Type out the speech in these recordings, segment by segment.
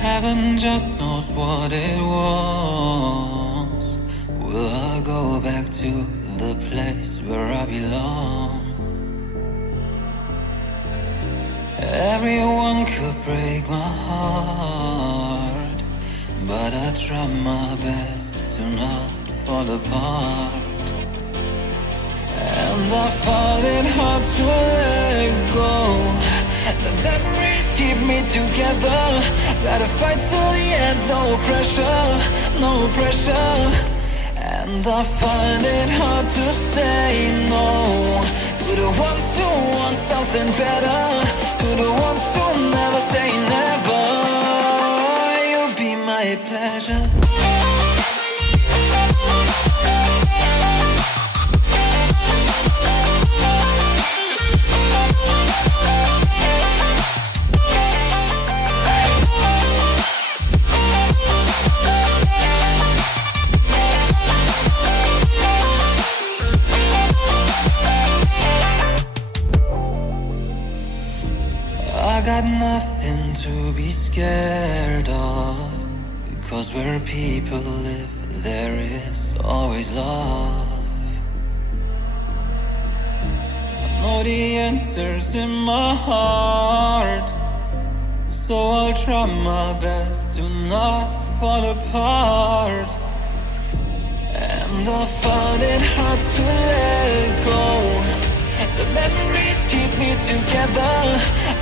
Heaven just knows what it was. Will I go back to the place where I belong? Everyone could break my heart, but I try my best to not fall apart. And I find it hard to let go. The memories keep me together. Gotta fight till the end, no pressure, no pressure. And I find it hard to say no to the ones who want something better, to the ones who never say never. You'll be my pleasure. I got nothing to be scared of, because where people live, there is always love. I know the answers in my heart, so I'll try my best to not fall apart. And I find it hard to let go. The memories keep me together.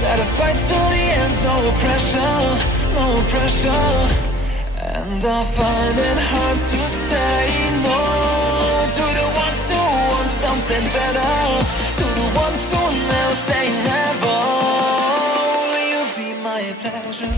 Gotta fight till the end, no pressure, no pressure. And I find it hard to say no to the ones who want something better, to the ones who never say never. Will you be my pleasure?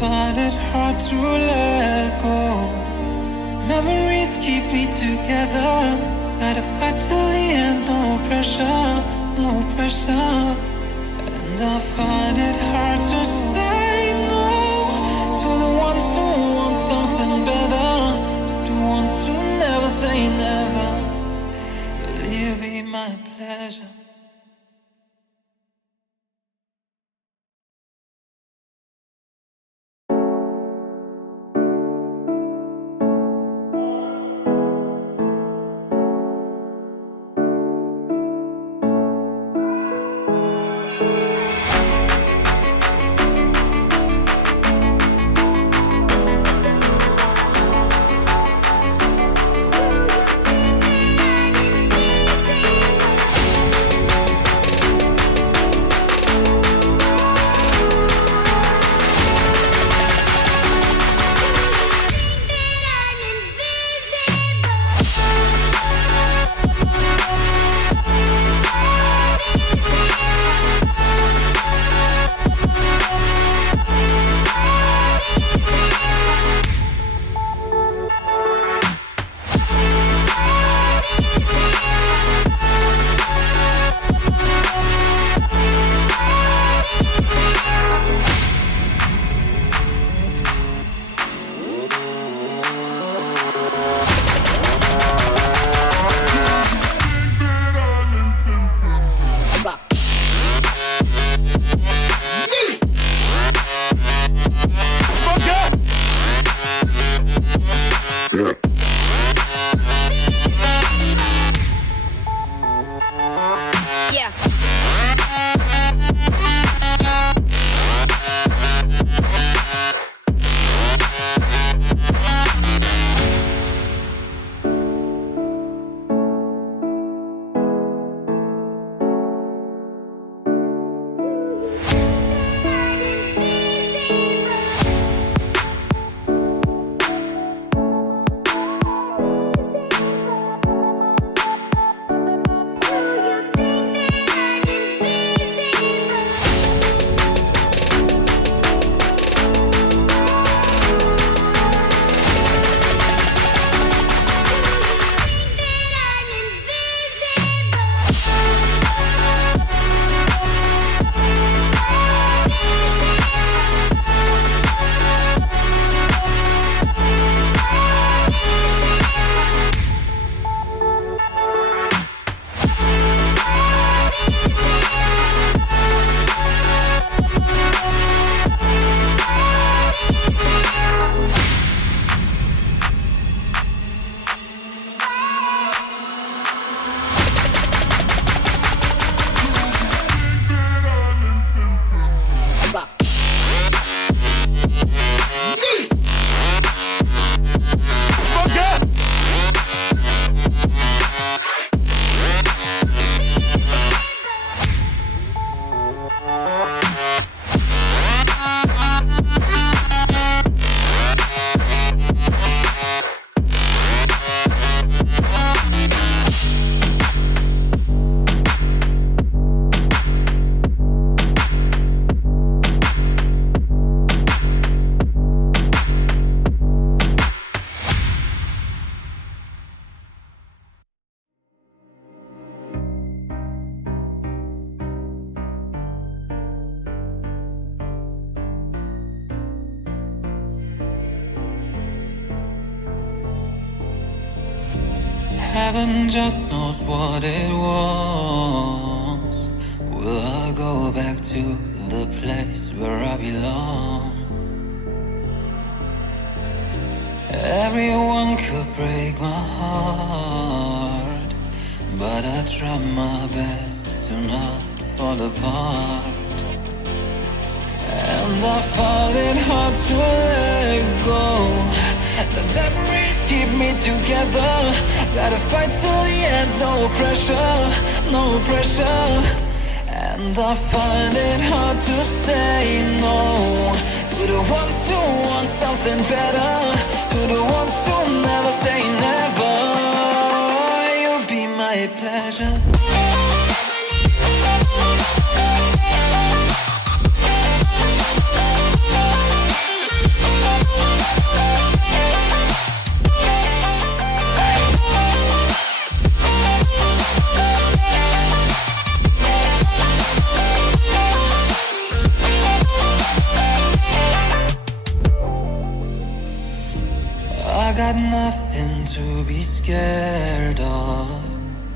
Find it hard to let go. Memories keep me together. Gotta fight till the end, no pressure, no pressure. And I find it hard to say no to the ones who want something better, to the ones who never say never. Will you be my pleasure? Heaven just knows what it was. Will I go back to the place where I belong? Everyone could break my heart, but I try my best to not fall apart. And I find it hard to let go. The memories keep me together. Gotta fight till the end, no pressure, no pressure. And I find it hard to say no to the ones who want something better, to the ones who never say never. You'll be my pleasure. I got nothing to be scared of,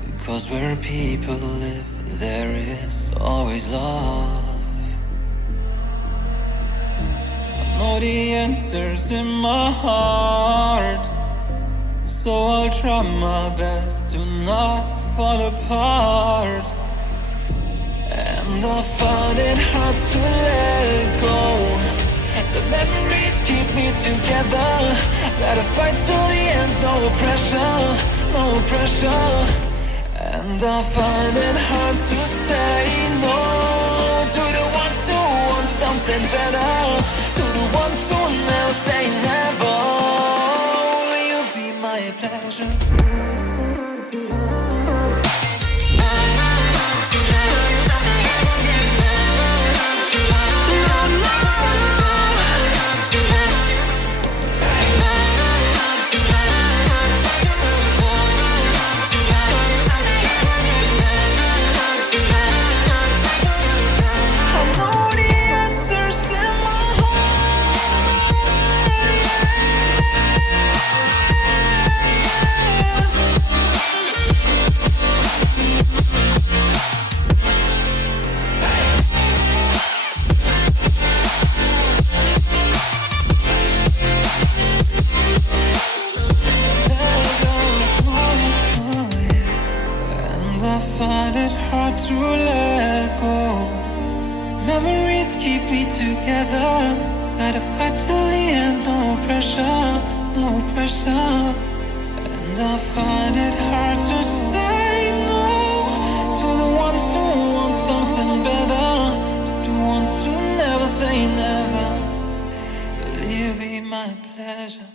because where people live, there is always love. I know the answers in my heart, so I'll try my best to not fall apart. And I find it hard to let go. The memories keep me together. Gotta fight till the end, no pressure, no pressure. And I find it hard to say no to the ones who want something better, to the ones who never say never. Will you be my pleasure? Find it hard to let go. Memories keep me together. Gotta fight till the end, no pressure, no pressure. And I find it hard to say no to the ones who want something better, to the ones who never say never. Will you be my pleasure?